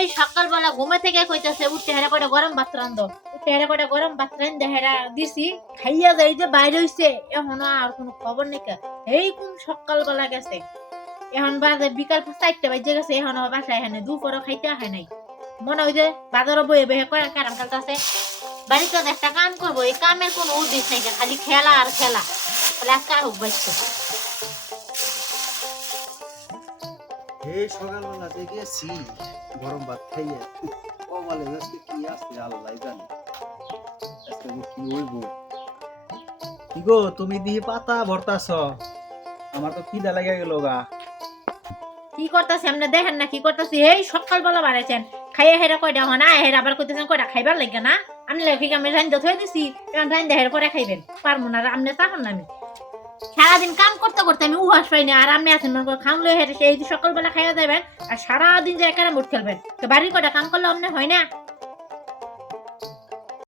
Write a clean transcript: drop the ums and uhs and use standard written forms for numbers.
এই সকালবেলা ঘুমে থেকে কইতাছে উঠতে হেরা কয়টা গরম ভাত রান্ধো, উঠতে হেরা কয়টা গরম ভাত রান্ধে হেরা দিছি খাইয়া যাই যে বাইরে হইছে এখনো আর কোনো খবর নেই কা। এই কোন সকালবেলা গেছে, এখন বাজে বিকাল 4টা বাজে গেছে, এখন আমার বাসায় এখানে দুপুরও খাইতে আসে নাই। মনে হয় যে বাজারে বয়ে বয়ে করে কারাম খেলতেছে। বাড়িতে যে একটা কাম করবো, এই কামের কোনো উদ্দেশ্য নাই, খালি খেলা আর খেলা। বলে আজকে আর হোক বাইছে। এই সকালবেলা যে গেছি গরম ভাত খাইয়ে ও বলে আজকে কি আসছে আল্লাহ জানে আজকে আমি কি হইব। কি গো তুমি দিয়ে পাতা ভরতাছ, আমার তো খিদা লেগে গেল গা। কি করতেছে আপনি দেখেন না কি করতেছি? এই সকালবেলা বাড়াইছেন খাইয়া হেরা কয়টা হন আয় হেরা আবার কইতেছেন কয়টা খাইবার লাগে না। আমি লাগে আমি রান্দা থই দিছি, এখন রান্দা হেরা পরে খাইবেন পারবো না, আপনি চাখন না। আমি সারাদিন কাম করতে করতে আমি উহাস পাই না, আর আপনি আছেন মনে করে খামলে হেরে এই যে সকালবেলা খাইয়া যাবেন আর সারাদিন যে ক্যারাম বোর্ড খেলবেন, তো বাড়ির কয়টা কাম করলে আপনি হয় না।